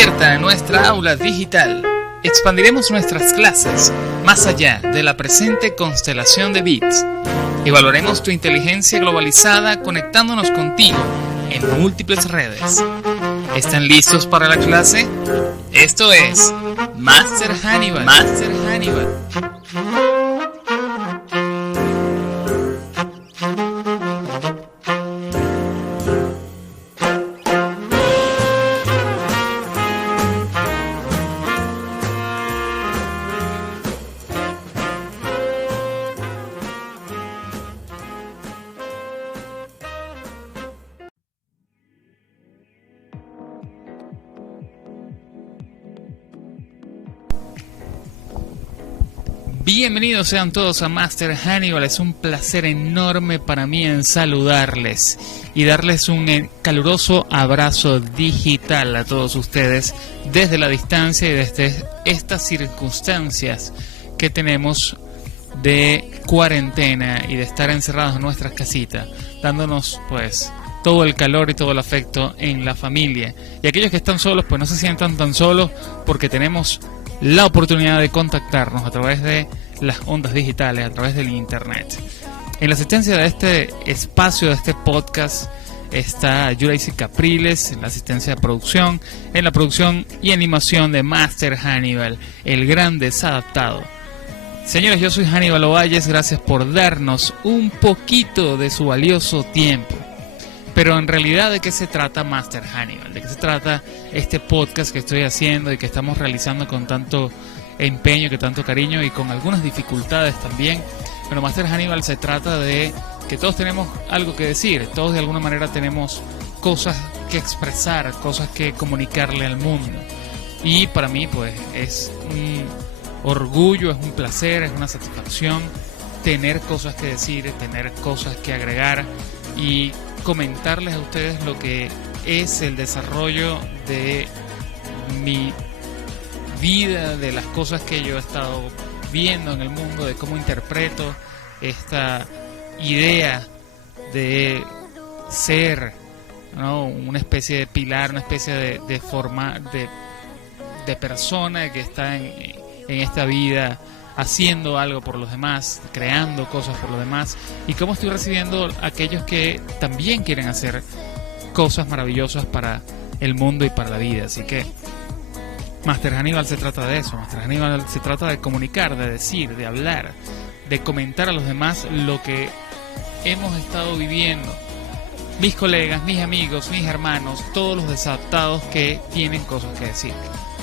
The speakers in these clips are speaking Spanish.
Despierta en nuestra aula digital. Expandiremos nuestras clases más allá de la presente constelación de bits. Evaluaremos tu inteligencia globalizada conectándonos contigo en múltiples redes. ¿Están listos para la clase? Esto es Master Hannibal. Master Hannibal. Bienvenidos sean todos a Master Hannibal. Es un placer enorme para mí en saludarles y darles un caluroso abrazo digital a todos ustedes desde la distancia y desde estas circunstancias que tenemos de cuarentena y de estar encerrados en nuestras casitas, dándonos pues todo el calor y todo el afecto en la familia. Y aquellos que están solos pues no se sientan tan solos, porque tenemos la oportunidad de contactarnos a través de las ondas digitales, a través del internet. En la asistencia de este espacio, de este podcast, está Yuraisi Capriles en la asistencia de producción, en la producción y animación de Master Hannibal, el gran desadaptado. Señores, yo soy Hannibal Ovalles, gracias por darnos un poquito de su valioso tiempo. Pero en realidad, ¿de qué se trata Master Hannibal? ¿De qué se trata este podcast que estoy haciendo y que estamos realizando con tanto empeño, con tanto cariño y con algunas dificultades también? Bueno, Master Hannibal se trata de que todos tenemos algo que decir, todos de alguna manera tenemos cosas que expresar, cosas que comunicarle al mundo. Y para mí pues es un orgullo, es un placer, es una satisfacción tener cosas que decir, tener cosas que agregar y comentarles a ustedes lo que es el desarrollo de mi vida, de las cosas que yo he estado viendo en el mundo, de cómo interpreto esta idea de ser, ¿no?, una especie de pilar, una especie de forma de persona que está en esta vida haciendo algo por los demás, creando cosas por los demás, y cómo estoy recibiendo a aquellos que también quieren hacer cosas maravillosas para el mundo y para la vida. Así que Master Hannibal se trata de eso. Master Hannibal se trata de comunicar, de decir, de hablar, de comentar a los demás lo que hemos estado viviendo. Mis colegas, mis amigos, mis hermanos, todos los desadaptados que tienen cosas que decir.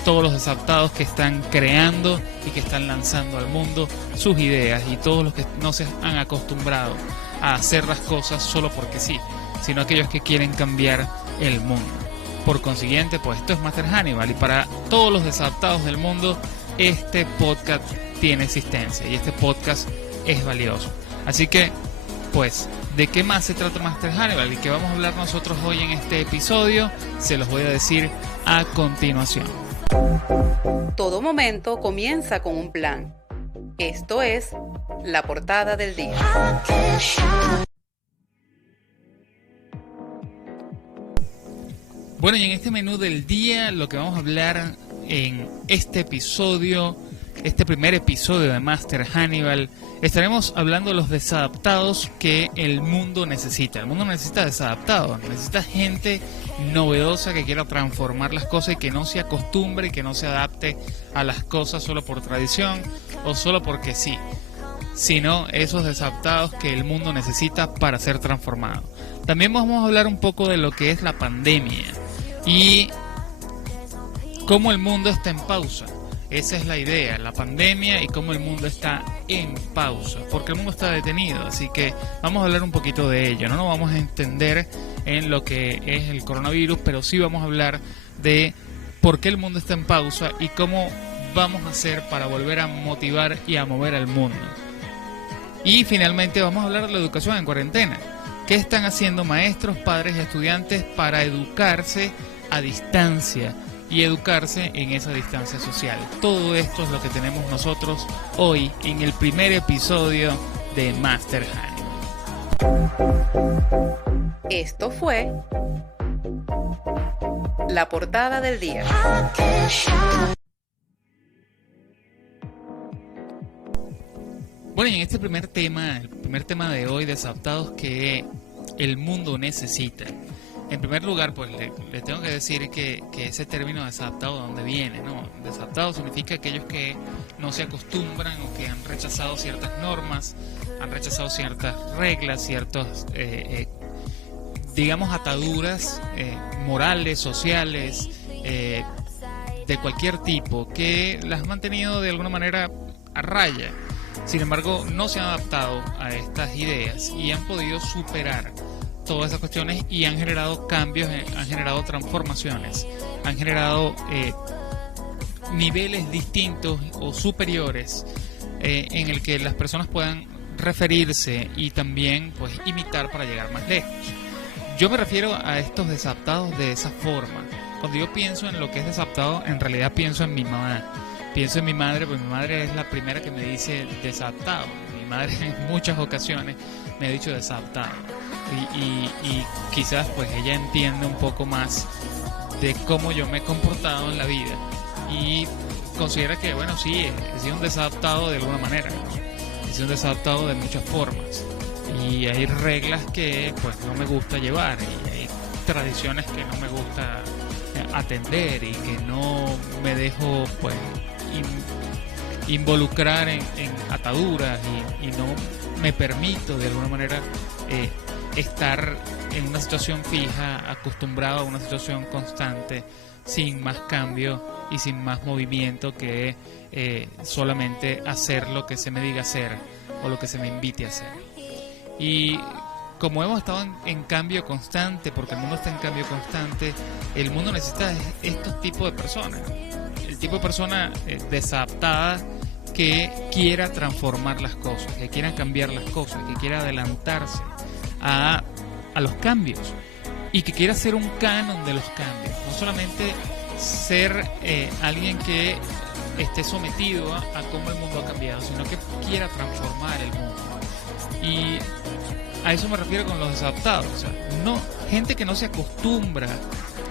Todos los desadaptados que están creando y que están lanzando al mundo sus ideas, y todos los que no se han acostumbrado a hacer las cosas solo porque sí, sino aquellos que quieren cambiar el mundo. Por consiguiente, pues esto es Master Hannibal, y para todos los desadaptados del mundo este podcast tiene existencia y este podcast es valioso. Así que, pues, ¿de qué más se trata Master Hannibal y qué vamos a hablar nosotros hoy en este episodio? Se los voy a decir a continuación. Todo momento comienza con un plan. Esto es la portada del día. Bueno, y en este menú del día lo que vamos a hablar en este episodio, este primer episodio de Master Hannibal, estaremos hablando de los desadaptados que el mundo necesita. El mundo necesita desadaptados, necesita gente novedosa que quiera transformar las cosas y que no se acostumbre y que no se adapte a las cosas solo por tradición o solo porque sí, sino esos desadaptados que el mundo necesita para ser transformado. También vamos a hablar un poco de lo que es la pandemia y cómo el mundo está en pausa. Esa es la idea, la pandemia y cómo el mundo está en pausa, porque el mundo está detenido. Así que vamos a hablar un poquito de ello. No nos vamos a entender en lo que es el coronavirus, pero sí vamos a hablar de por qué el mundo está en pausa y cómo vamos a hacer para volver a motivar y a mover al mundo. Y finalmente vamos a hablar de la educación en cuarentena. ¿Qué están haciendo maestros, padres y estudiantes para educarse a distancia y educarse en esa distancia social? Todo esto es lo que tenemos nosotros hoy en el primer episodio de Master Hannibal. Esto fue La portada del día. Bueno, y en este primer tema, el primer tema de hoy, desadaptados que el mundo necesita. En primer lugar, pues le tengo que decir que ese término desadaptado, ¿de dónde viene? ¿No? Desadaptado significa aquellos que no se acostumbran o que han rechazado ciertas normas, han rechazado ciertas reglas, ciertos, digamos, ataduras morales, sociales, de cualquier tipo, que las han mantenido de alguna manera a raya. Sin embargo, no se han adaptado a estas ideas y han podido superar todas esas cuestiones y han generado cambios, han generado transformaciones, han generado niveles distintos o superiores en el que las personas puedan referirse y también pues imitar para llegar más lejos. Yo me refiero a estos desadaptados de esa forma. Cuando yo pienso en lo que es desadaptado, en realidad pienso en mi mamá. Pienso en mi madre, porque mi madre es la primera que me dice desadaptado. Mi madre en muchas ocasiones me ha dicho desadaptado. Y quizás pues ella entiende un poco más de cómo yo me he comportado en la vida. Y considera que, bueno, sí, he sido un desadaptado de alguna manera, ¿no? He sido un desadaptado de muchas formas. Y hay reglas que pues no me gusta llevar. Y hay tradiciones que no me gusta atender y que no me dejo pues involucrar en ataduras y no me permito de alguna manera estar en una situación fija, acostumbrado a una situación constante, sin más cambio y sin más movimiento que solamente hacer lo que se me diga hacer o lo que se me invite a hacer. Y como hemos estado en cambio constante, porque el mundo está en cambio constante, el mundo necesita estos tipos de personas. El tipo de persona desadaptada que quiera transformar las cosas, que quiera cambiar las cosas, que quiera adelantarse a los cambios y que quiera ser un canon de los cambios. No solamente ser alguien que esté sometido a cómo el mundo ha cambiado, sino que quiera transformar el mundo. Y a eso me refiero con los desadaptados. O sea, no, gente que no se acostumbra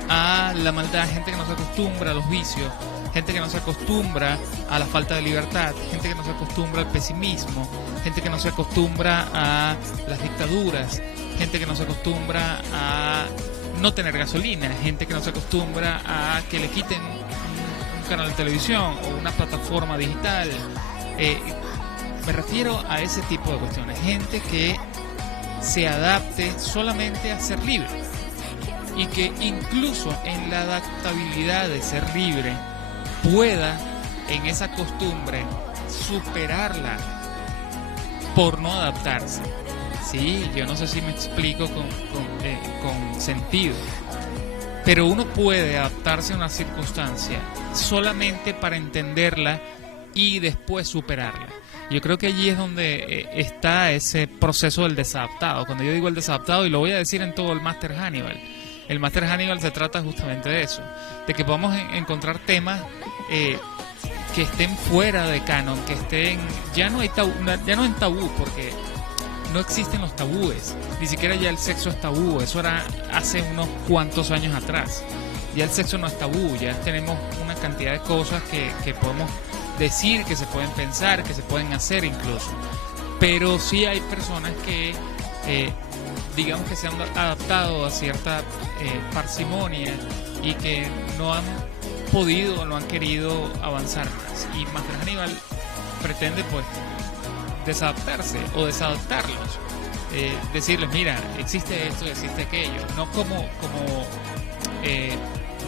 a la maldad, gente que no se acostumbra a los vicios, gente que no se acostumbra a la falta de libertad, gente que no se acostumbra al pesimismo, gente que no se acostumbra a las dictaduras, gente que no se acostumbra a no tener gasolina, gente que no se acostumbra a que le quiten un canal de televisión o una plataforma digital. Me refiero a ese tipo de cuestiones, gente que se adapte solamente a ser libre y que incluso en la adaptabilidad de ser libre pueda en esa costumbre superarla por no adaptarse. Sí, yo no sé si me explico con sentido, pero uno puede adaptarse a una circunstancia solamente para entenderla y después superarla. Yo creo que allí es donde está ese proceso del desadaptado. Cuando yo digo el desadaptado, y lo voy a decir en todo el Máster Hannibal, el Máster Hannibal se trata justamente de eso, de que podamos encontrar temas que estén fuera de canon, que estén, ya no en tabú, porque no existen los tabúes, ni siquiera ya el sexo es tabú, eso era hace unos cuantos años atrás. Ya el sexo no es tabú, ya tenemos una cantidad de cosas que podemos decir, que se pueden pensar, que se pueden hacer incluso. Pero sí hay personas que digamos que se han adaptado a cierta parsimonia y que no han podido o no han querido avanzar más. Y Máster Hannibal pretende pues desadaptarse o desadaptarlos, decirles, mira, existe esto, existe aquello, no como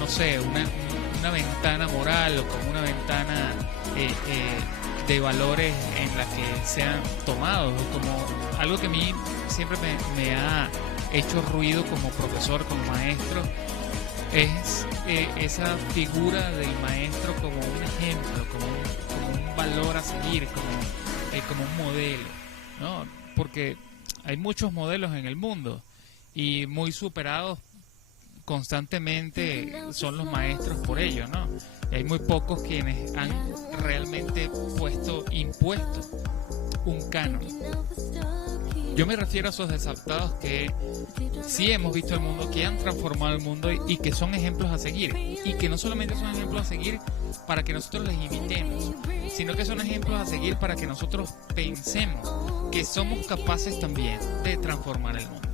no sé, una ventana moral o como una ventana de valores en la que sean tomados, como algo que a mí siempre me ha hecho ruido como profesor, como maestro, es esa figura del maestro como un ejemplo, como un valor a seguir, como un modelo, ¿no? Porque hay muchos modelos en el mundo y muy superados constantemente son los maestros por ello, ¿no? Y hay muy pocos quienes han realmente impuesto un canon. Yo me refiero a esos desadaptados que sí hemos visto el mundo, que han transformado el mundo y que son ejemplos a seguir. Y que no solamente son ejemplos a seguir para que nosotros les imitemos, sino que son ejemplos a seguir para que nosotros pensemos que somos capaces también de transformar el mundo.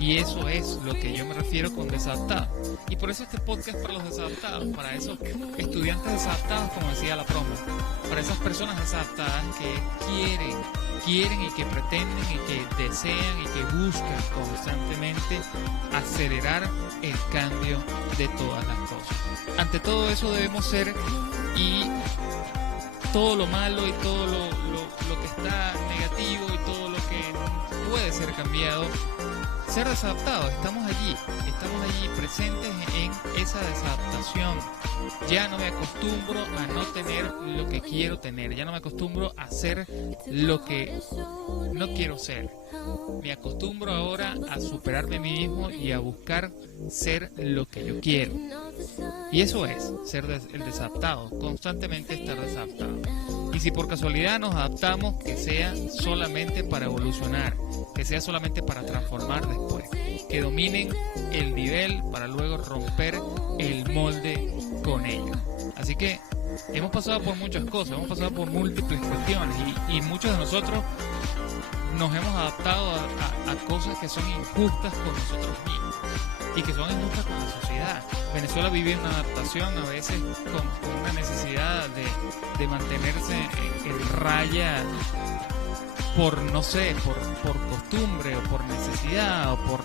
Y eso es lo que yo me refiero con desadaptado. Y por eso este podcast es para los desadaptados, para esos estudiantes desadaptados, como decía la promo, para esas personas desadaptadas que quieren y que pretenden y que desean y que buscan constantemente acelerar el cambio de todas las cosas. Ante todo eso debemos ser, y todo lo malo y todo lo que está negativo y todo lo que puede ser cambiado, ser desadaptados. Estamos allí presentes en esa desadaptación. Ya no me acostumbro a no tener lo que quiero tener, ya no me acostumbro a ser lo que no quiero ser. Me acostumbro ahora a superarme a mí mismo y a buscar ser lo que yo quiero. Y eso es ser el desadaptado, constantemente estar desadaptado. Y si por casualidad nos adaptamos, que sea solamente para evolucionar, que sea solamente para transformar después, que dominen el nivel para luego romper el molde con ello. Así que hemos pasado por muchas cosas, hemos pasado por múltiples cuestiones y muchos de nosotros nos hemos adaptado a cosas que son injustas con nosotros mismos y que son injustas con la sociedad. Venezuela vive una adaptación a veces con una necesidad de mantenerse en raya por, no sé, por costumbre o por necesidad o por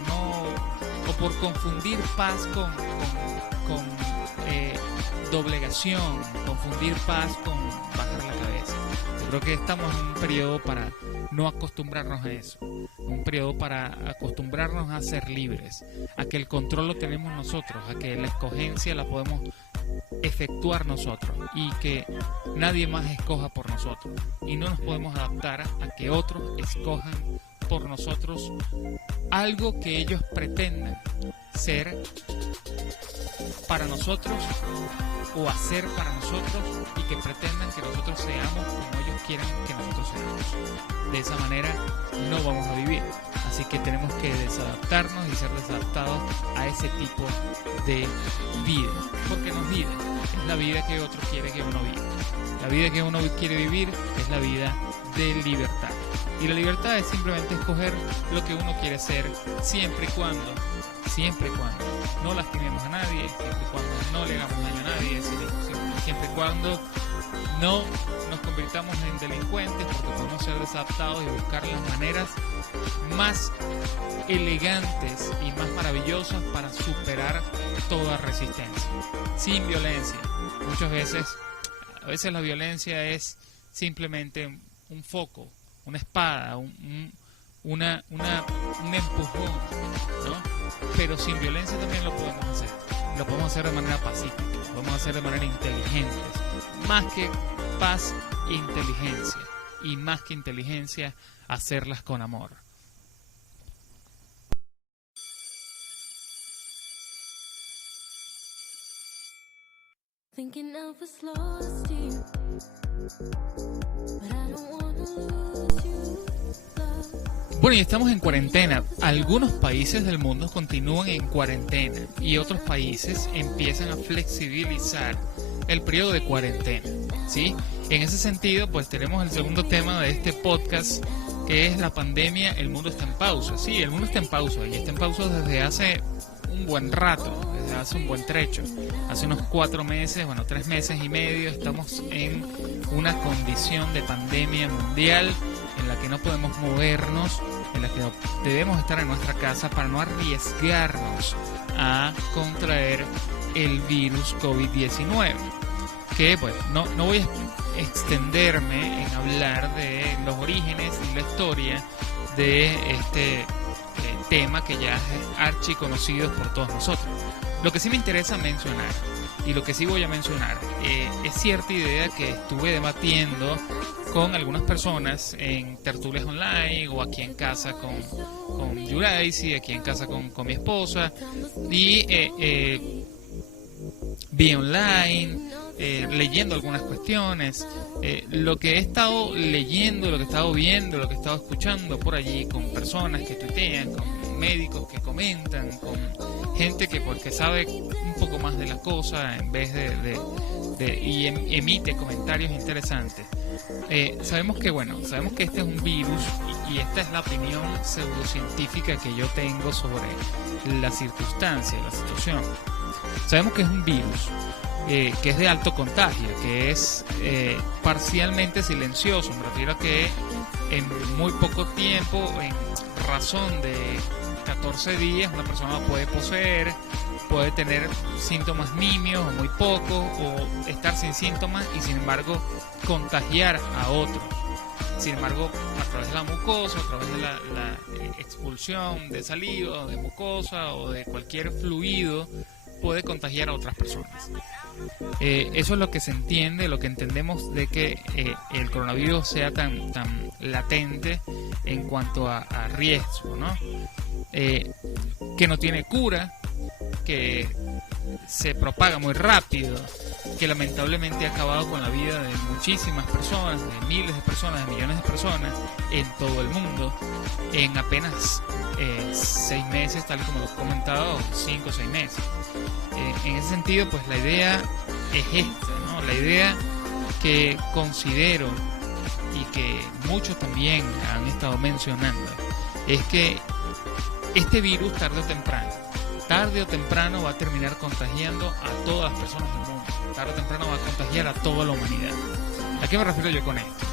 confundir paz con doblegación, confundir paz con bajar la cabeza. Yo creo que estamos en un periodo para no acostumbrarnos a eso, un periodo para acostumbrarnos a ser libres, a que el control lo tenemos nosotros, a que la escogencia la podemos efectuar nosotros y que nadie más escoja por nosotros, y no nos podemos adaptar a que otros escojan por nosotros algo que ellos pretendan ser para nosotros o hacer para nosotros y que pretendan que nosotros seamos como ellos quieren que nosotros seamos. De esa manera no vamos a vivir. Así que tenemos que desadaptarnos y ser desadaptados a ese tipo de vida. Porque no es vida, es la vida que otro quiere que uno viva. La vida que uno quiere vivir es la vida de libertad. Y la libertad es simplemente escoger lo que uno quiere ser, siempre y cuando no lastimemos a nadie, siempre y cuando no le hagamos daño a nadie, siempre y cuando no nos convirtamos en delincuentes, porque podemos ser desadaptados y buscar las maneras más elegantes y más maravillosas para superar toda resistencia, sin violencia. A veces la violencia es simplemente un foco, una espada, un empujón, ¿no? Pero sin violencia también lo podemos hacer. Lo podemos hacer de manera pacífica, lo podemos hacer de manera inteligente. Más que paz, inteligencia. Y más que inteligencia, hacerlas con amor. Thinking Elvis lost you, but I don't wanna lose you, love. Bueno, y estamos en cuarentena. Algunos países del mundo continúan en cuarentena y otros países empiezan a flexibilizar el periodo de cuarentena, ¿sí? En ese sentido, pues tenemos el segundo tema de este podcast, que es la pandemia. El mundo está en pausa. Sí, el mundo está en pausa y está en pausa desde hace un buen rato, desde hace un buen trecho. Hace unos 4 meses, 3 meses y medio, estamos en una condición de pandemia mundial en la que no podemos movernos, en la que debemos estar en nuestra casa para no arriesgarnos a contraer el virus COVID-19. Que pues no voy a extenderme en hablar de los orígenes y la historia de este tema que ya es archiconocido por todos nosotros. Lo que sí me interesa mencionar, y lo que sí voy a mencionar, es cierta idea que estuve debatiendo con algunas personas en tertulias online o aquí en casa con Yuraisi, aquí en casa con mi esposa, y vía online, leyendo algunas cuestiones, lo que he estado leyendo, lo que he estado viendo, lo que he estado escuchando por allí con personas que tuitean, con médicos que comentan, con gente que porque sabe un poco más de la cosa en vez y emite comentarios interesantes. Sabemos que este es un virus y esta es la opinión pseudocientífica que yo tengo sobre la circunstancia, la situación. Sabemos que es un virus que es de alto contagio, que es parcialmente silencioso. Me refiero a que en muy poco tiempo, en razón de 14 días, una persona lo puede poseer, puede tener síntomas nimios o muy pocos, o estar sin síntomas y sin embargo contagiar a otro. Sin embargo, a través de la mucosa, a través de la expulsión de saliva o de mucosa o de cualquier fluido, puede contagiar a otras personas. Eso es lo que se entiende, lo que entendemos de que el coronavirus sea tan latente en cuanto a riesgo, ¿no? Que no tiene cura, que se propaga muy rápido, que lamentablemente ha acabado con la vida de muchísimas personas, de miles de personas, de millones de personas en todo el mundo, en apenas 6 meses, tal como lo he comentado, 5 o 6 meses. En ese sentido, pues la idea es esta, ¿no? La idea que considero y que muchos también han estado mencionando es que este virus tarde o temprano va a terminar contagiando a todas las personas del mundo. Tarde o temprano va a contagiar a toda la humanidad. ¿A qué me refiero yo con esto?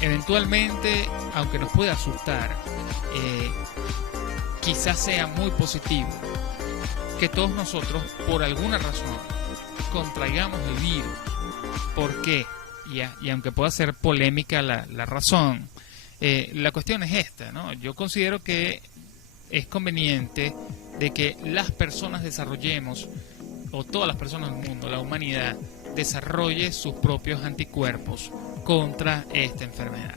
Eventualmente, aunque nos pueda asustar, quizás sea muy positivo que todos nosotros, por alguna razón, contraigamos el virus. ¿Por qué? Y aunque pueda ser polémica la razón, la cuestión es esta, ¿no? Yo considero que es conveniente de que las personas desarrollemos, o todas las personas del mundo, la humanidad, desarrolle sus propios anticuerpos contra esta enfermedad.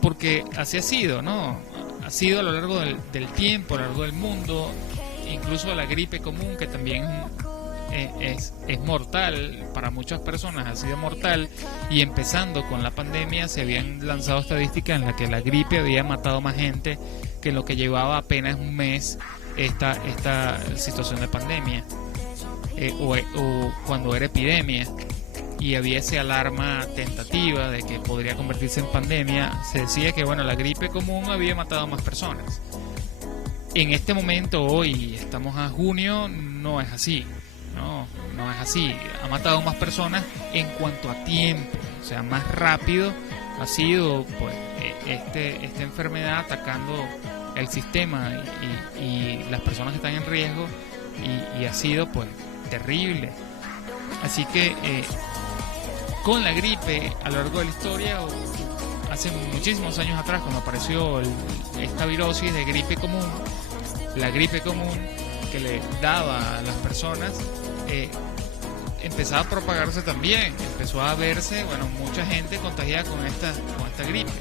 Porque así ha sido, ¿no? Ha sido a lo largo del tiempo, a lo largo del mundo, incluso la gripe común, que también es mortal, para muchas personas ha sido mortal, y empezando con la pandemia se habían lanzado estadísticas en las que la gripe había matado más gente que en lo que llevaba apenas un mes esta situación de pandemia, o cuando era epidemia y había esa alarma tentativa de que podría convertirse en pandemia, se decía que la gripe común había matado a más personas. En este momento, hoy estamos a junio, no es así. No es así. Ha matado más personas en cuanto a tiempo, o sea, más rápido ha sido pues esta enfermedad atacando el sistema y las personas que están en riesgo, y ha sido pues terrible. Así que con la gripe a lo largo de la historia, hace muchísimos años atrás, cuando apareció esta virosis de gripe común, la gripe común que le daba a las personas, empezaba a propagarse también, empezó a verse, mucha gente contagiada con esta gripe,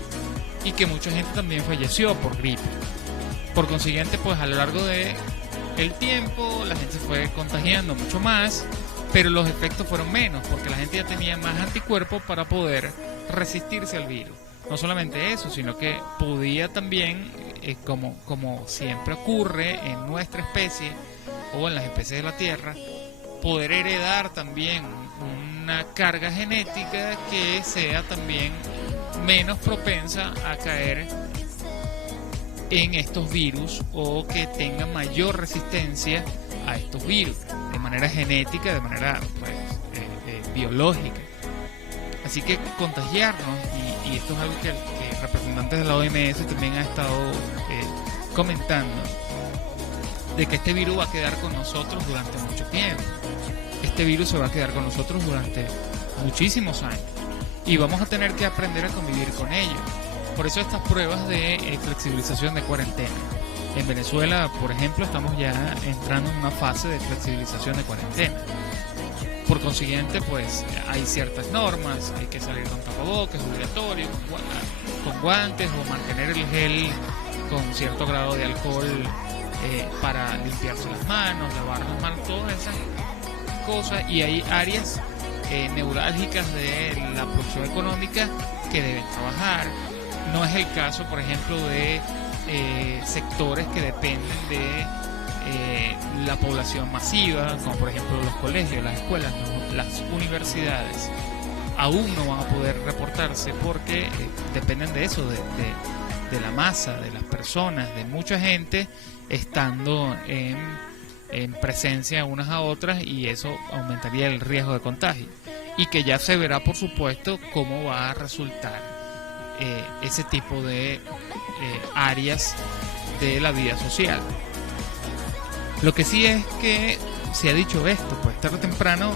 y que mucha gente también falleció por gripe. Por consiguiente, pues a lo largo de el tiempo la gente se fue contagiando mucho más, pero los efectos fueron menos, porque la gente ya tenía más anticuerpos para poder resistirse al virus. No solamente eso, sino que podía también, como siempre ocurre en nuestra especie o en las especies de la Tierra, poder heredar también una carga genética que sea también menos propensa a caer en estos virus, o que tenga mayor resistencia a estos virus de manera genética, de manera biológica. Así que contagiarnos, y esto es algo que representantes de la OMS también han estado comentando, de que este virus va a quedar con nosotros durante mucho tiempo. Este virus se va a quedar con nosotros durante muchísimos años, y vamos a tener que aprender a convivir con ello. Por eso estas pruebas de flexibilización de cuarentena. En Venezuela, por ejemplo, estamos ya entrando en una fase de flexibilización de cuarentena. Por consiguiente, pues hay ciertas normas, hay que salir con tapabocas, obligatorio, con guantes, o mantener el gel con cierto grado de alcohol para limpiarse las manos, lavar las manos, todas esas cosas, y hay áreas neurálgicas de la producción económica que deben trabajar. No es el caso, por ejemplo, de sectores que dependen de la población masiva, como por ejemplo los colegios, las escuelas, ¿no? Las universidades aún no van a poder reportarse porque dependen de eso, de la masa, de las personas, de mucha gente estando en presencia unas a otras, y eso aumentaría el riesgo de contagio, y que ya se verá, por supuesto, cómo va a resultar ese tipo de áreas de la vida social. Lo que sí es que se ha dicho esto, pues tarde o temprano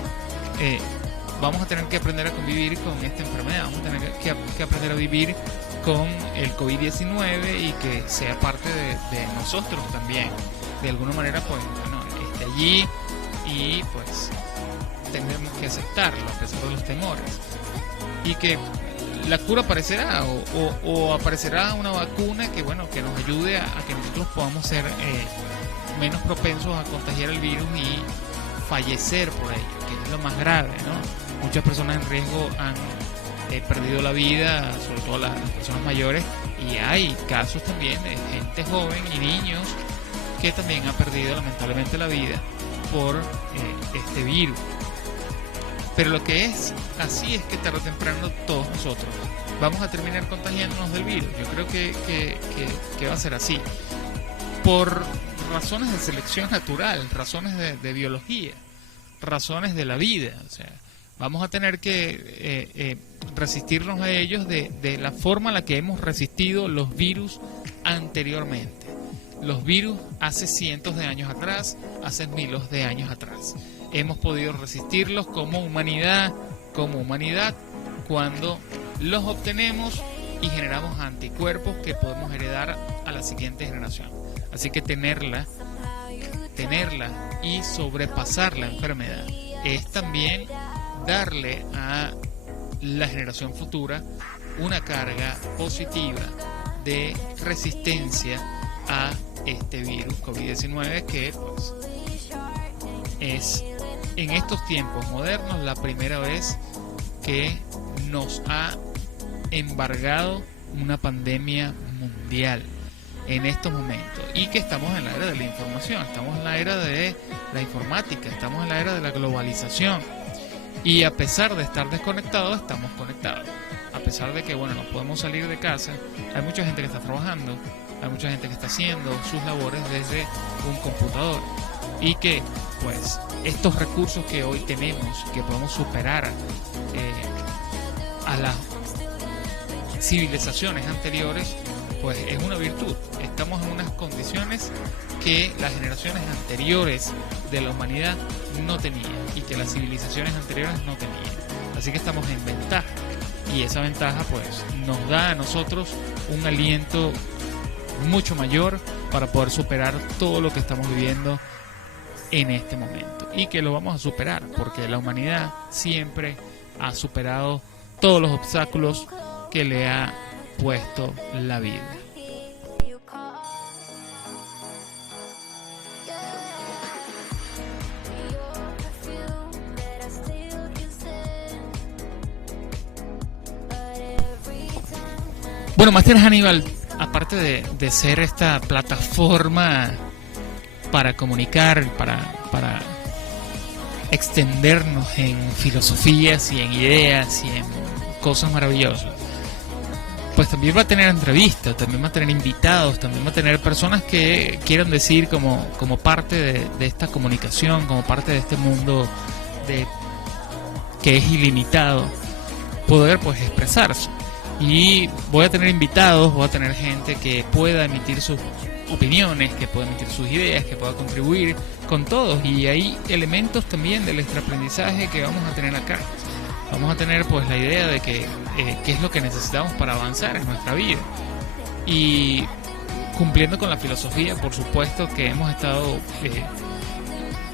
vamos a tener que aprender a convivir con esta enfermedad, vamos a tener que aprender a vivir con el COVID-19 y que sea parte de nosotros también. De alguna manera, pues, bueno, esté allí, y pues tendremos que aceptarlo a pesar de los temores. Y que la cura aparecerá, o aparecerá una vacuna que, bueno, que nos ayude a que nosotros podamos ser menos propensos a contagiar el virus y fallecer por ello, que es lo más grave, ¿no? Muchas personas en riesgo han perdido la vida, sobre todo las personas mayores, y hay casos también de gente joven y niños que también han perdido lamentablemente la vida por este virus. Pero lo que es así es que tarde o temprano todos nosotros vamos a terminar contagiándonos del virus. Yo creo que va a ser así, por razones de selección natural, razones de biología, razones de la vida. O sea, vamos a tener que resistirnos a ellos de la forma en la que hemos resistido los virus anteriormente. Los virus hace cientos de años atrás, hace miles de años atrás. Hemos podido resistirlos como humanidad, cuando los obtenemos y generamos anticuerpos que podemos heredar a la siguiente generación. Así que tenerla y sobrepasar la enfermedad es también darle a la generación futura una carga positiva de resistencia a este virus COVID-19, que pues es en estos tiempos modernos la primera vez que nos ha embargado una pandemia mundial en estos momentos, y que estamos en la era de la información, estamos en la era de la informática, estamos en la era de la globalización, y a pesar de estar desconectados, estamos conectados. A pesar de que, bueno, no podemos salir de casa, hay mucha gente que está trabajando, hay mucha gente que está haciendo sus labores desde un computador, y que pues estos recursos que hoy tenemos, que podemos superar a las civilizaciones anteriores, pues es una virtud. Estamos en unas condiciones que las generaciones anteriores de la humanidad no tenían, y que las civilizaciones anteriores no tenían. Así que estamos en ventaja, y esa ventaja pues nos da a nosotros un aliento mucho mayor para poder superar todo lo que estamos viviendo en este momento, y que lo vamos a superar porque la humanidad siempre ha superado todos los obstáculos que le ha puesto la vida. Bueno, Máster Hannibal, aparte de ser esta plataforma para comunicar, para extendernos en filosofías y en ideas y en cosas maravillosas, pues también va a tener entrevistas, también va a tener invitados, también va a tener personas que quieran decir como parte de esta comunicación, como parte de este mundo que es ilimitado, poder pues expresarse. Y voy a tener invitados, voy a tener gente que pueda emitir sus opiniones, que pueda emitir sus ideas, que pueda contribuir con todos, y hay elementos también del extraaprendizaje que vamos a tener acá. Vamos a tener pues la idea de que qué es lo que necesitamos para avanzar en nuestra vida, y cumpliendo con la filosofía, por supuesto, que hemos estado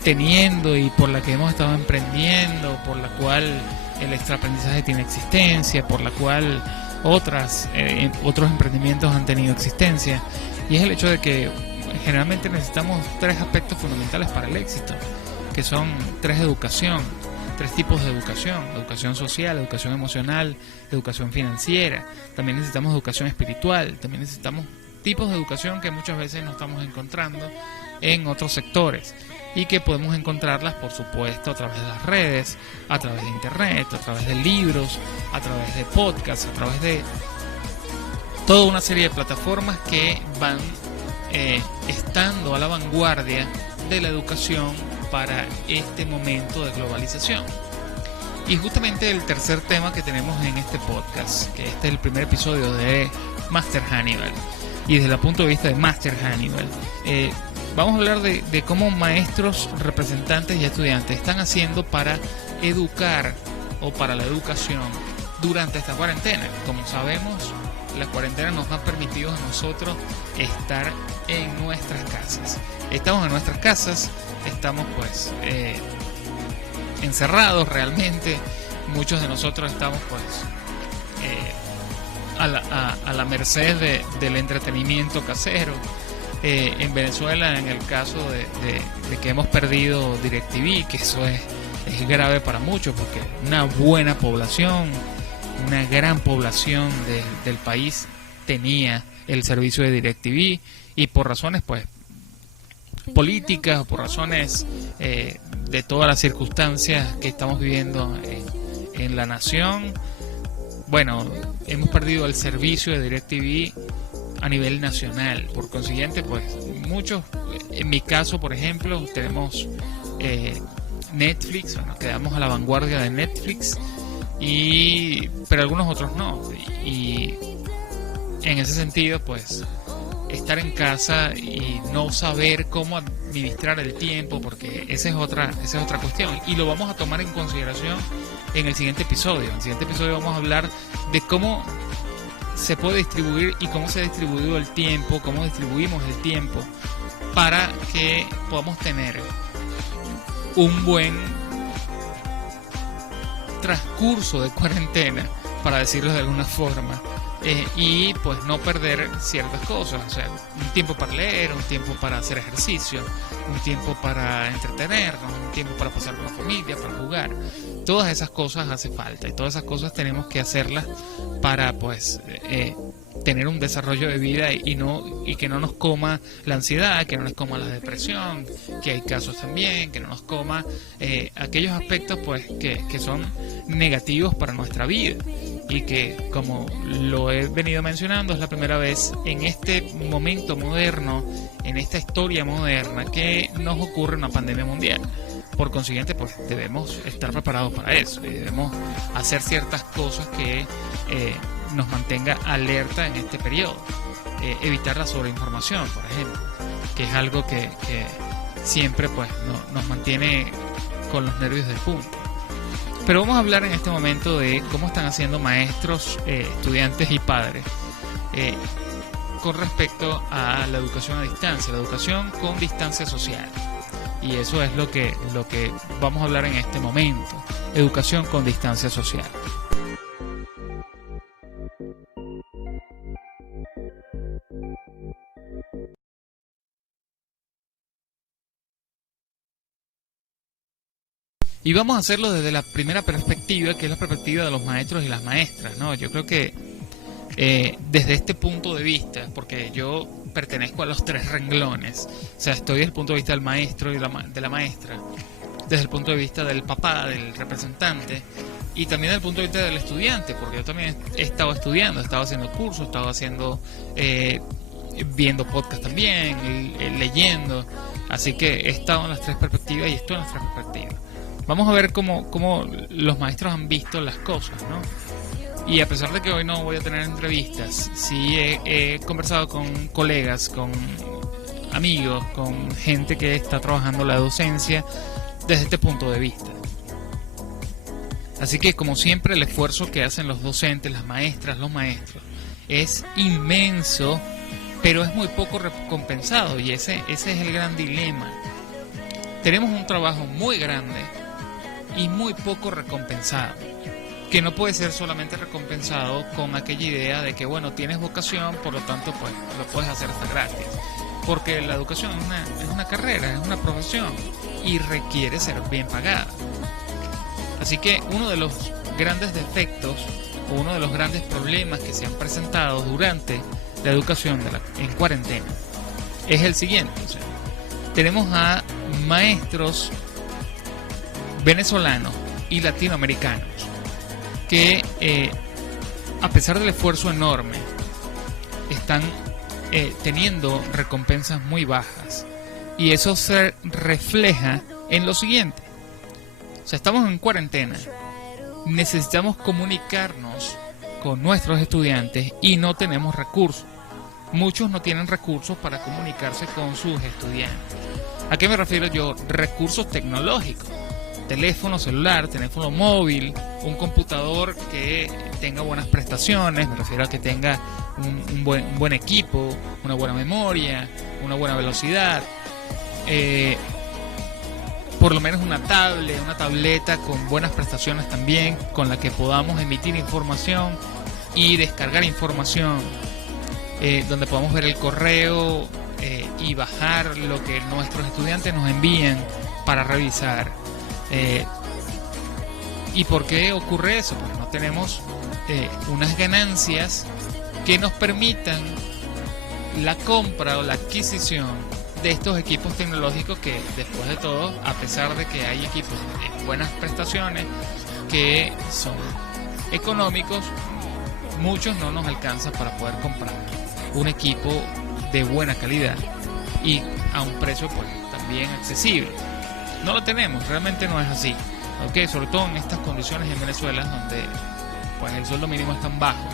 teniendo y por la que hemos estado emprendiendo, por la cual el extraaprendizaje tiene existencia, por la cual otros emprendimientos han tenido existencia, y es el hecho de que generalmente necesitamos tres aspectos fundamentales para el éxito. que son tres tipos de educación: educación social, educación emocional, educación financiera. También necesitamos educación espiritual, también necesitamos tipos de educación que muchas veces no estamos encontrando en otros sectores y que podemos encontrarlas, por supuesto, a través de las redes, a través de internet, a través de libros, a través de podcasts, a través de toda una serie de plataformas que van estando a la vanguardia de la educación para este momento de globalización. Y justamente el tercer tema que tenemos en este podcast, que este es el primer episodio de Master Hannibal, y desde el punto de vista de Master Hannibal, vamos a hablar de cómo maestros, representantes y estudiantes están haciendo para educar o para la educación durante esta cuarentena. Como sabemos, la cuarentena nos ha permitido a nosotros estar en nuestras casas. Estamos en nuestras casas, estamos pues encerrados realmente. Muchos de nosotros estamos pues a la merced del entretenimiento casero. En Venezuela, en el caso de que hemos perdido DirecTV, que eso es grave para muchos, porque una buena población, una gran población del país tenía el servicio de DirecTV, y por razones pues políticas, por razones de todas las circunstancias que estamos viviendo en la nación, bueno, hemos perdido el servicio de DirecTV a nivel nacional. Por consiguiente, pues muchos, en mi caso por ejemplo, tenemos Netflix, nos quedamos a la vanguardia de Netflix, pero algunos otros no, y en ese sentido pues estar en casa y no saber cómo administrar el tiempo, porque esa es otra cuestión, y lo vamos a tomar en consideración en el siguiente episodio. En el siguiente episodio vamos a hablar de cómo se puede distribuir y cómo se ha distribuido el tiempo, cómo distribuimos el tiempo para que podamos tener un buen transcurso de cuarentena, para decirlo de alguna forma, y pues no perder ciertas cosas. O sea, un tiempo para leer, un tiempo para hacer ejercicio, un tiempo para entretenernos, un tiempo para pasar con la familia, para jugar. Todas esas cosas hace falta, y todas esas cosas tenemos que hacerlas para pues tener un desarrollo de vida y que no nos coma la ansiedad, que no nos coma la depresión, que hay casos también, que no nos coma aquellos aspectos pues que son negativos para nuestra vida, y que, como lo he venido mencionando, es la primera vez en este momento moderno, en esta historia moderna, que nos ocurre una pandemia mundial. Por consiguiente, pues debemos estar preparados para eso, y debemos hacer ciertas cosas que nos mantenga alerta en este periodo. Evitar la sobreinformación, por ejemplo, que es algo que siempre pues nos mantiene con los nervios de punta. Pero vamos a hablar en este momento de cómo están haciendo maestros, estudiantes y padres con respecto a la educación a distancia, la educación con distancia social. Y eso es lo que vamos a hablar en este momento: educación con distancia social. Y vamos a hacerlo desde la primera perspectiva, que es la perspectiva de los maestros y las maestras, ¿no? Yo creo que desde este punto de vista, porque yo pertenezco a los tres renglones, o sea, estoy desde el punto de vista del maestro y de la maestra, desde el punto de vista del papá, del representante, y también desde el punto de vista del estudiante, porque yo también he estado estudiando, he estado haciendo cursos, he estado haciendo, viendo podcast también, leyendo, así que he estado en las tres perspectivas y estoy en las tres perspectivas. Vamos a ver cómo los maestros han visto las cosas, ¿no? Y a pesar de que hoy no voy a tener entrevistas, sí he conversado con colegas, con amigos, con gente que está trabajando la docencia desde este punto de vista. Así que, como siempre, el esfuerzo que hacen los docentes, las maestras, los maestros, es inmenso, pero es muy poco recompensado, y ese es el gran dilema. Tenemos un trabajo muy grande y muy poco recompensado, que no puede ser solamente recompensado con aquella idea de que, bueno, tienes vocación, por lo tanto pues lo puedes hacer hasta gratis, porque la educación es una carrera, es una profesión, y requiere ser bien pagada. Así que uno de los grandes defectos o uno de los grandes problemas que se han presentado durante la educación en cuarentena es el siguiente. O sea, tenemos a maestros venezolanos y latinoamericanos que a pesar del esfuerzo enorme están teniendo recompensas muy bajas, y eso se refleja en lo siguiente. O sea, estamos en cuarentena, necesitamos comunicarnos con nuestros estudiantes y no tenemos recursos. Muchos no tienen recursos para comunicarse con sus estudiantes. ¿A qué me refiero yo? Recursos tecnológicos. Teléfono celular, teléfono móvil, un computador que tenga buenas prestaciones, me refiero a que tenga un buen equipo, una buena memoria, una buena velocidad, por lo menos una tableta con buenas prestaciones también, con la que podamos emitir información y descargar información, donde podamos ver el correo y bajar lo que nuestros estudiantes nos envían para revisar. ¿Y por qué ocurre eso? Porque no tenemos unas ganancias que nos permitan la compra o la adquisición de estos equipos tecnológicos que, después de todo, a pesar de que hay equipos de buenas prestaciones que son económicos, muchos no nos alcanza para poder comprar un equipo de buena calidad y a un precio pues también accesible. No lo tenemos, realmente no es así, ¿ok? Sobre todo en estas condiciones en Venezuela, donde pues el sueldo mínimo es tan bajo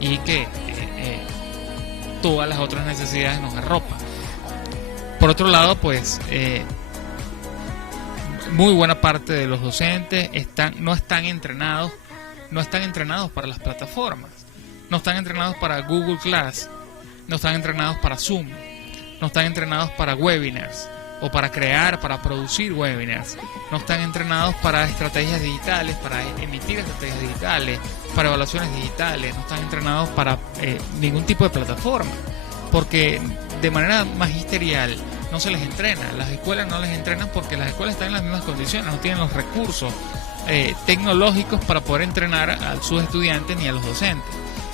y que todas las otras necesidades nos arropan. Por otro lado, pues muy buena parte de los docentes no están entrenados para las plataformas, no están entrenados para Google Class, no están entrenados para Zoom, no están entrenados para webinars o para producir webinars, no están entrenados para estrategias digitales, para emitir estrategias digitales, para evaluaciones digitales, no están entrenados para ningún tipo de plataforma, porque de manera magisterial no se les entrena. Las escuelas no les entrenan porque las escuelas están en las mismas condiciones, no tienen los recursos tecnológicos para poder entrenar a sus estudiantes ni a los docentes.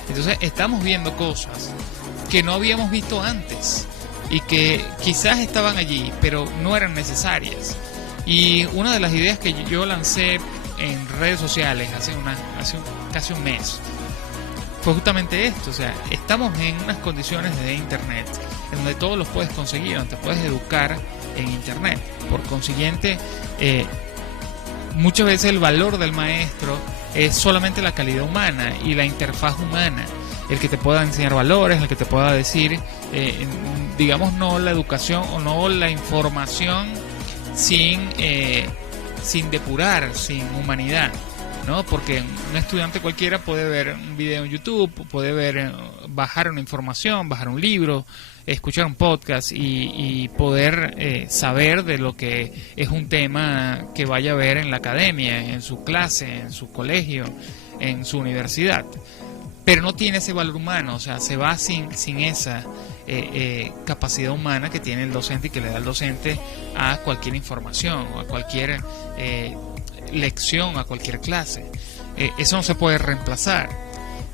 Entonces estamos viendo cosas que no habíamos visto antes y que quizás estaban allí, pero no eran necesarias. Y una de las ideas que yo lancé en redes sociales hace casi un mes fue justamente esto. O sea, estamos en unas condiciones de internet en donde todo lo puedes conseguir, donde te puedes educar en internet. Por consiguiente, muchas veces el valor del maestro es solamente la calidad humana y la interfaz humana, el que te pueda enseñar valores, el que te pueda decir, digamos, no la educación o no la información sin depurar, sin humanidad, ¿no? Porque un estudiante cualquiera puede ver un video en YouTube, puede bajar una información, bajar un libro, escuchar un podcast y poder saber de lo que es un tema que vaya a ver en la academia, en su clase, en su colegio, en su universidad. Pero no tiene ese valor humano, o sea, se va sin esa capacidad humana que tiene el docente y que le da el docente a cualquier información o a cualquier lección, a cualquier clase. Eso no se puede reemplazar.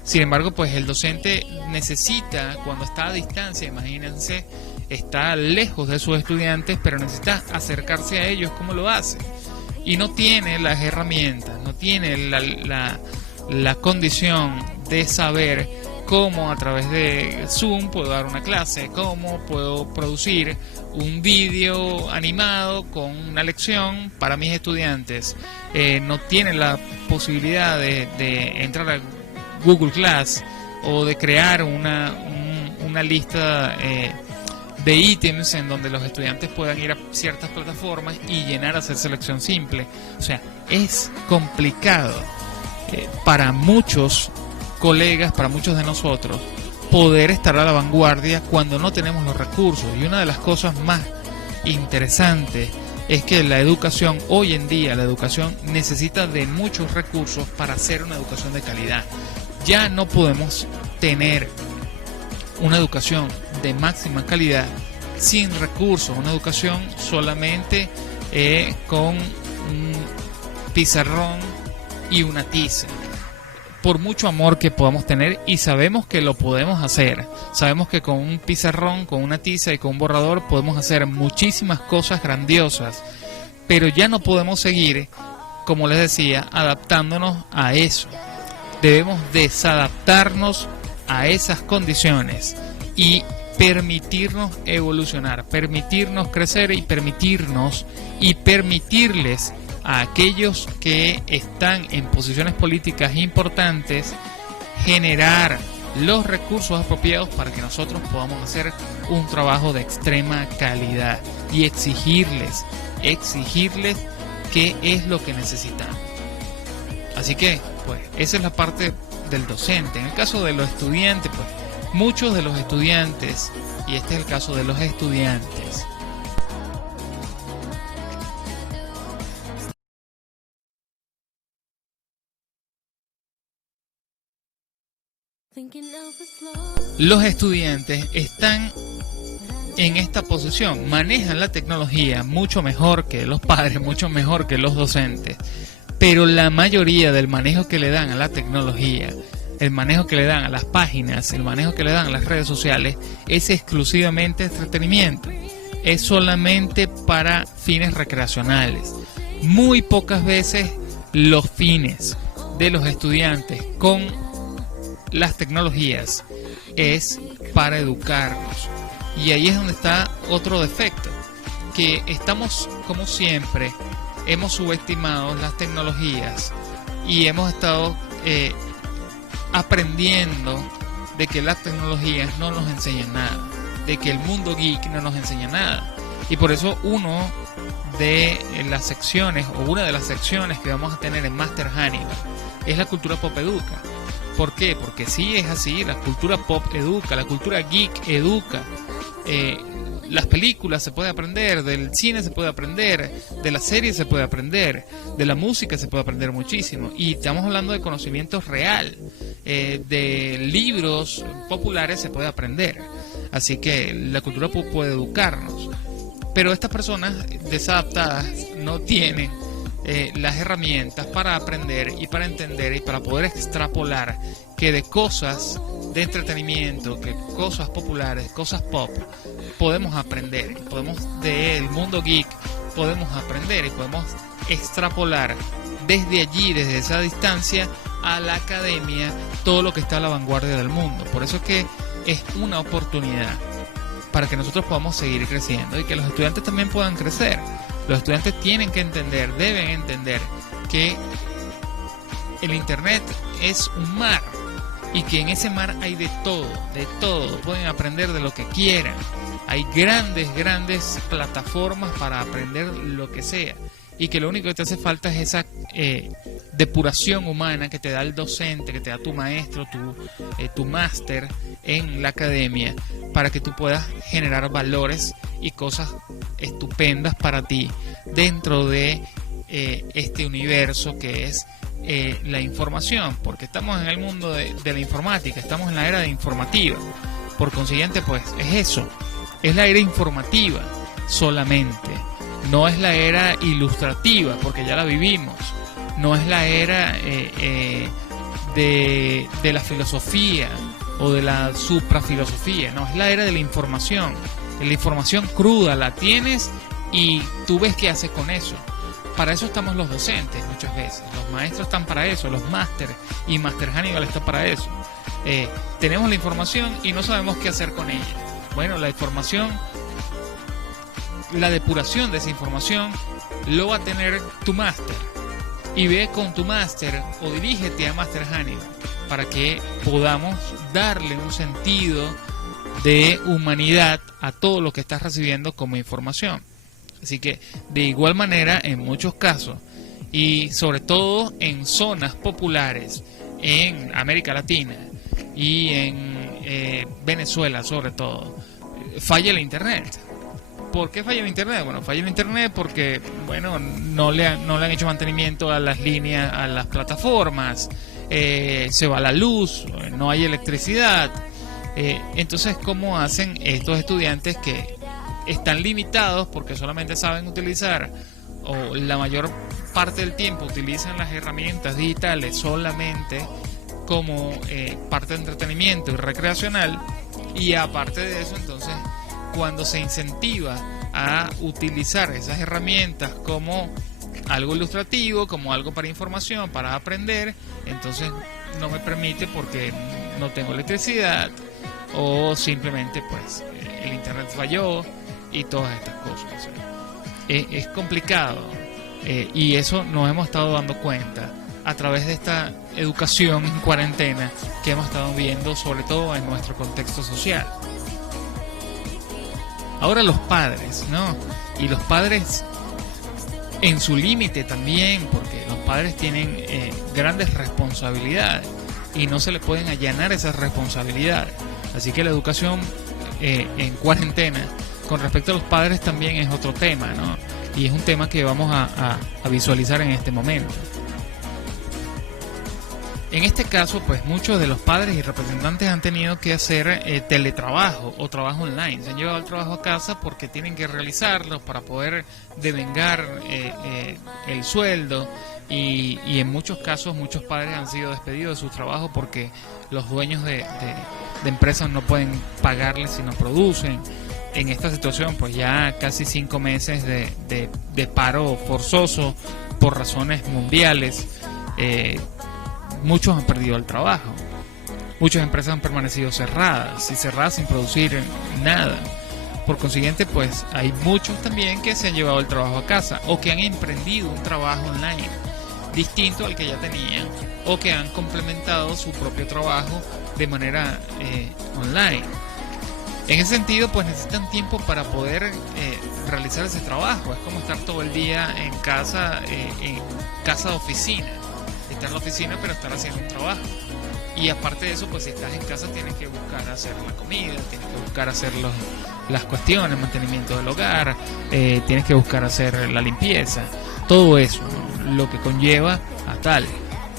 Sin embargo, pues el docente necesita, cuando está a distancia, imagínense, está lejos de sus estudiantes, pero necesita acercarse a ellos. ¿Cómo lo hace? Y no tiene las herramientas, no tiene la condición de saber cómo a través de Zoom puedo dar una clase, cómo puedo producir un vídeo animado con una lección para mis estudiantes. No tiene la posibilidad de entrar a Google Class o de crear una lista de ítems en donde los estudiantes puedan ir a ciertas plataformas y hacer selección simple. O sea, es complicado para muchos colegas, para muchos de nosotros, poder estar a la vanguardia cuando no tenemos los recursos. Y una de las cosas más interesantes es que la educación, hoy en día, la educación necesita de muchos recursos para hacer una educación de calidad. Ya no podemos tener una educación de máxima calidad sin recursos, una educación solamente con un pizarrón y una tiza. Por mucho amor que podamos tener, y sabemos que lo podemos hacer, sabemos que con un pizarrón, con una tiza y con un borrador podemos hacer muchísimas cosas grandiosas, pero ya no podemos seguir, como les decía, adaptándonos a eso. Debemos desadaptarnos a esas condiciones y permitirnos evolucionar, permitirnos crecer y permitirles a aquellos que están en posiciones políticas importantes generar los recursos apropiados para que nosotros podamos hacer un trabajo de extrema calidad y exigirles qué es lo que necesitamos. Así que, pues, esa es la parte del docente. En el caso de los estudiantes, pues, muchos de los estudiantes, y este es el caso de los estudiantes, Thinking of a slow los estudiantes están en esta posición, manejan la tecnología mucho mejor que los padres, mucho mejor que los docentes, pero la mayoría del manejo que le dan a la tecnología, el manejo que le dan a las páginas, el manejo que le dan a las redes sociales es exclusivamente entretenimiento, es solamente para fines recreacionales. Muy pocas veces los fines de los estudiantes con las tecnologías es para educarnos. Y ahí es donde está otro defecto, que estamos, como siempre, hemos subestimado las tecnologías y hemos estado aprendiendo de que las tecnologías no nos enseñan nada, de que el mundo geek no nos enseña nada. Y por eso una de las secciones que vamos a tener en Master Hannibal es la cultura pop educa. ¿Por qué? Porque sí es así, la cultura pop educa, la cultura geek educa. Las películas se puede aprender, del cine se puede aprender, de las series se puede aprender, de la música se puede aprender muchísimo. Y estamos hablando de conocimiento real, de libros populares se puede aprender. Así que la cultura pop puede educarnos. Pero estas personas desadaptadas no tienen las herramientas para aprender y para entender y para poder extrapolar que de cosas de entretenimiento, que cosas populares, cosas pop, podemos aprender, podemos del mundo geek, podemos aprender y podemos extrapolar desde allí, desde esa distancia, a la academia, todo lo que está a la vanguardia del mundo. Por eso es que es una oportunidad para que nosotros podamos seguir creciendo y que los estudiantes también puedan crecer. Los estudiantes tienen que entender, deben entender que el internet es un mar y que en ese mar hay de todo, pueden aprender de lo que quieran. Hay grandes plataformas para aprender lo que sea y que lo único que te hace falta es esa depuración humana que te da el docente, que te da tu maestro, tu máster en la academia, para que tú puedas generar valores y cosas estupendas para ti dentro de este universo que es la información, porque estamos en el mundo de la informática, estamos en la era de informativa. Por consiguiente, pues es eso, es la era informativa solamente, no es la era ilustrativa, porque ya la vivimos, no es la era de la filosofía o de la suprafilosofía, no, es la era de la información cruda, la tienes y tú ves qué haces con eso. Para eso estamos los docentes muchas veces, los maestros están para eso, los másteres, y Master Hannibal está para eso. Tenemos la información y no sabemos qué hacer con ella. Bueno, la información, la depuración de esa información lo va a tener tu máster, y ve con tu máster o dirígete a Master Hannibal para que podamos darle un sentido de humanidad a todo lo que estás recibiendo como información. Así que de igual manera, en muchos casos, y sobre todo en zonas populares, en América Latina y en Venezuela sobre todo, falla el internet. ¿Por qué falla el internet? Bueno, falla el internet porque, bueno, no le han hecho mantenimiento a las líneas, a las plataformas, se va la luz, no hay electricidad. Entonces, ¿cómo hacen estos estudiantes que están limitados porque solamente saben utilizar o la mayor parte del tiempo utilizan las herramientas digitales solamente como parte de entretenimiento y recreacional, y aparte de eso, entonces, cuando se incentiva a utilizar esas herramientas como algo ilustrativo, como algo para información, para aprender, entonces no me permite porque no tengo electricidad, o simplemente pues el internet falló y todas estas cosas. Es complicado, y eso nos hemos estado dando cuenta a través de esta educación en cuarentena que hemos estado viendo, sobre todo en nuestro contexto social. Ahora los padres, ¿no? Y los padres en su límite también, porque los padres tienen grandes responsabilidades y no se le pueden allanar esas responsabilidades. Así que la educación en cuarentena con respecto a los padres también es otro tema, ¿no? Y es un tema que vamos a visualizar en este momento. En este caso, pues muchos de los padres y representantes han tenido que hacer teletrabajo o trabajo online. Se han llevado el trabajo a casa porque tienen que realizarlo para poder devengar el sueldo, y en muchos casos muchos padres han sido despedidos de su trabajo porque los dueños de empresas no pueden pagarles si no producen. En esta situación, pues ya casi 5 meses de paro forzoso por razones mundiales, muchos han perdido el trabajo. Muchas empresas han permanecido cerradas sin producir nada. Por consiguiente, pues hay muchos también que se han llevado el trabajo a casa, o que han emprendido un trabajo online distinto al que ya tenían, o que han complementado su propio trabajo de manera online. En ese sentido, pues necesitan tiempo para poder realizar ese trabajo. Es como estar todo el día en casa de oficina. Estar en la oficina pero estar haciendo un trabajo. Y aparte de eso, pues si estás en casa tienes que buscar hacer la comida, tienes que buscar hacer las cuestiones, mantenimiento del hogar, tienes que buscar hacer la limpieza, todo eso, ¿no? Lo que conlleva a tal.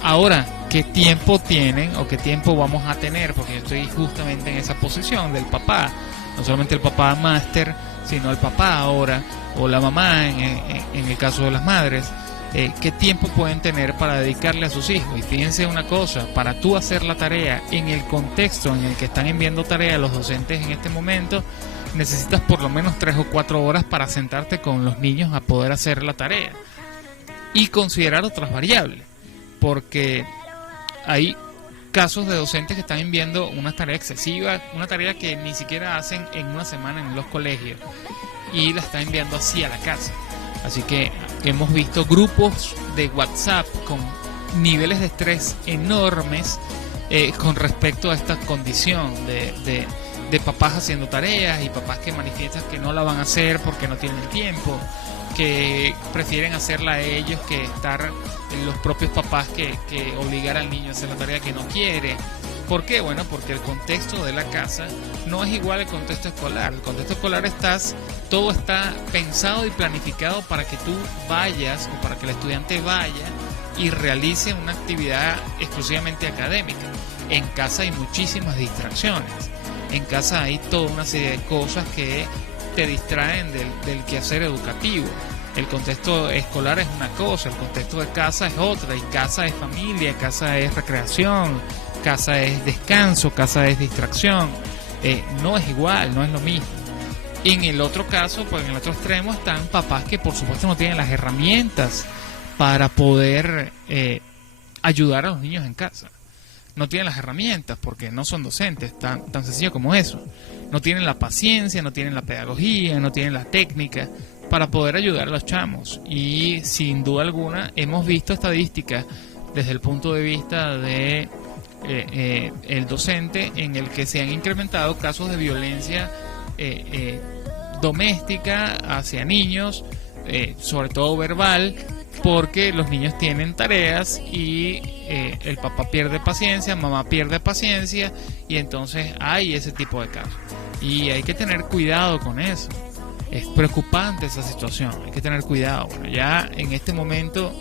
Ahora, ¿qué tiempo tienen o qué tiempo vamos a tener? Porque yo estoy justamente en esa posición del papá, no solamente el papá máster, sino el papá ahora, o la mamá en el caso de las madres. ¿Qué tiempo pueden tener para dedicarle a sus hijos? Y fíjense una cosa, para tú hacer la tarea en el contexto en el que están enviando tarea los docentes en este momento, necesitas por lo menos 3 o 4 horas para sentarte con los niños a poder hacer la tarea y considerar otras variables, porque hay casos de docentes que están enviando una tarea excesiva, una tarea que ni siquiera hacen en una semana en los colegios, y la están enviando así a la casa. Así que hemos visto grupos de WhatsApp con niveles de estrés enormes con respecto a esta condición de papás haciendo tareas, y papás que manifiestan que no la van a hacer porque no tienen tiempo, que prefieren hacerla ellos que estar los propios papás que obligar al niño a hacer la tarea que no quiere. ¿Por qué? Bueno, porque el contexto de la casa no es igual al contexto escolar. El contexto escolar todo está pensado y planificado para que tú vayas, o para que el estudiante vaya y realice una actividad exclusivamente académica. En casa hay muchísimas distracciones. En casa hay toda una serie de cosas que te distraen del quehacer educativo. El contexto escolar es una cosa, el contexto de casa es otra, y casa es familia, casa es recreación, casa es descanso, casa es distracción. No es igual, no es lo mismo. En el otro caso, pues en el otro extremo están papás que por supuesto no tienen las herramientas para poder ayudar a los niños en casa. No tienen las herramientas porque no son docentes, tan sencillo como eso. No tienen la paciencia, no tienen la pedagogía, no tienen la técnica para poder ayudar a los chamos. Y sin duda alguna hemos visto estadísticas desde el punto de vista de el docente, en el que se han incrementado casos de violencia doméstica hacia niños, sobre todo verbal, porque los niños tienen tareas y el papá pierde paciencia, mamá pierde paciencia, y entonces hay ese tipo de casos. Y hay que tener cuidado con eso. Es preocupante esa situación, hay que tener cuidado. Bueno, ya en este momento,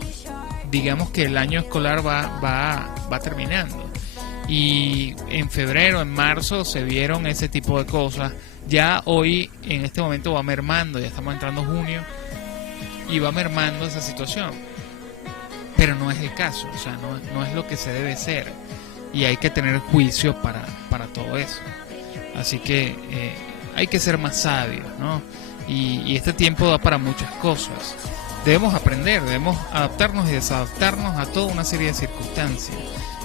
digamos que el año escolar va terminando. Y en febrero, en marzo se vieron ese tipo de cosas. Ya hoy, en este momento, va mermando, ya estamos entrando junio. y va mermando esa situación. Pero no es el caso, o sea, no es lo que se debe ser, y hay que tener juicio para todo eso. Así que hay que ser más sabios, ¿no? Y este tiempo da para muchas cosas. Debemos aprender, debemos adaptarnos y desadaptarnos a toda una serie de circunstancias.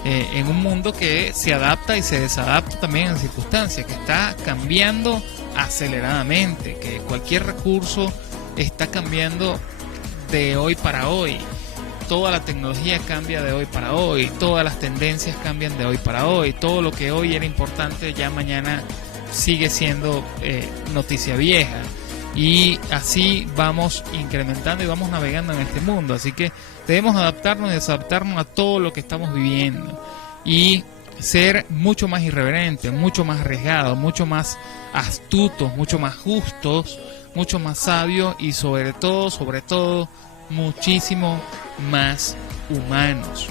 En un mundo que se adapta y se desadapta también en circunstancias, que está cambiando aceleradamente, que cualquier recurso está cambiando de hoy para hoy. Toda la tecnología cambia de hoy para hoy, todas las tendencias cambian de hoy para hoy, todo lo que hoy era importante ya mañana sigue siendo noticia vieja. Y así vamos incrementando y vamos navegando en este mundo. Así que debemos adaptarnos y desadaptarnos a todo lo que estamos viviendo. Y ser mucho más irreverentes, mucho más arriesgados, mucho más astutos, mucho más justos, mucho más sabios y sobre todo, muchísimo más humanos.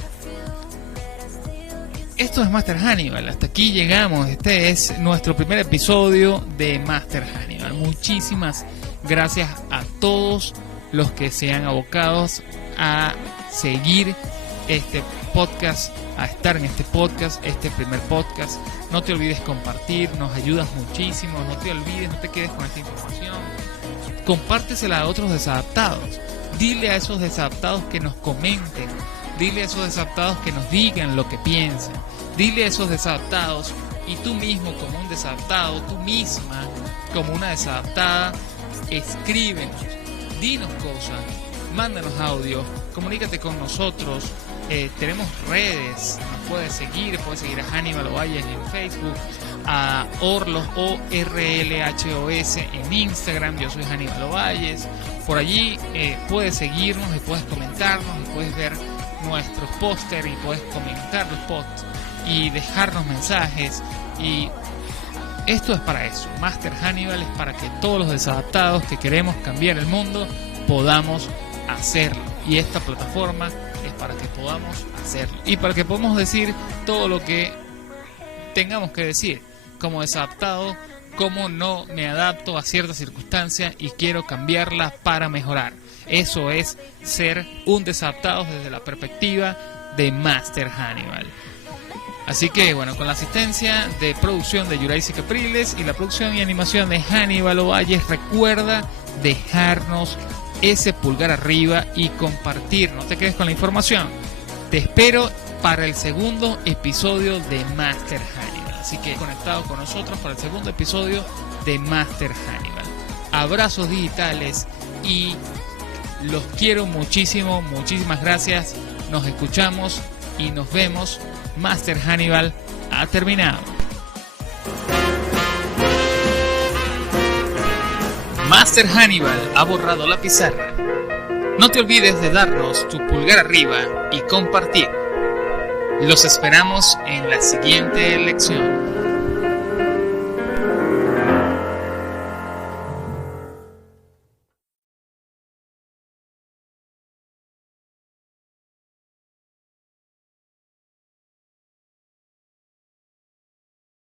Esto es Master Hannibal, hasta aquí llegamos. Este es nuestro primer episodio de Master Hannibal. Muchísimas gracias a todos los que se han abocado a seguir este podcast, a estar en este podcast, este primer podcast. No te olvides compartir, nos ayudas muchísimo. No te olvides, no te quedes con esta información. Compártesela a otros desadaptados. Dile a esos desadaptados que nos comenten. Dile a esos desadaptados que nos digan lo que piensan. Dile a esos desadaptados, y tú mismo como un desadaptado, tú misma como una desadaptada, escríbenos, dinos cosas, mándanos audio, comunícate con nosotros. Tenemos redes, nos puedes seguir a Hannibal Ovalles en Facebook, a Orlos, ORLHOS en Instagram. Yo soy Hannibal Ovalles. Por allí puedes seguirnos y puedes comentarnos y puedes ver nuestros póster y puedes comentar los posts y dejarnos mensajes. Y esto es para eso. Master Hannibal es para que todos los desadaptados que queremos cambiar el mundo podamos hacerlo, y esta plataforma es para que podamos hacerlo y para que podamos decir todo lo que tengamos que decir como desadaptado, cómo no me adapto a ciertas circunstancias y quiero cambiarlas para mejorar. Eso es ser un desadaptado desde la perspectiva de Master Hannibal. Así que bueno, con la asistencia de producción de Yuraisi Capriles y la producción y animación de Hannibal Ovalles, recuerda dejarnos ese pulgar arriba y compartir. No te quedes con la información. Te espero para el segundo episodio de Master Hannibal. Así que conectado con nosotros para el segundo episodio de Master Hannibal. Abrazos digitales y los quiero muchísimo. Muchísimas gracias. Nos escuchamos y nos vemos. Master Hannibal ha terminado. Master Hannibal ha borrado la pizarra. No te olvides de darnos tu pulgar arriba y compartir. Los esperamos en la siguiente lección.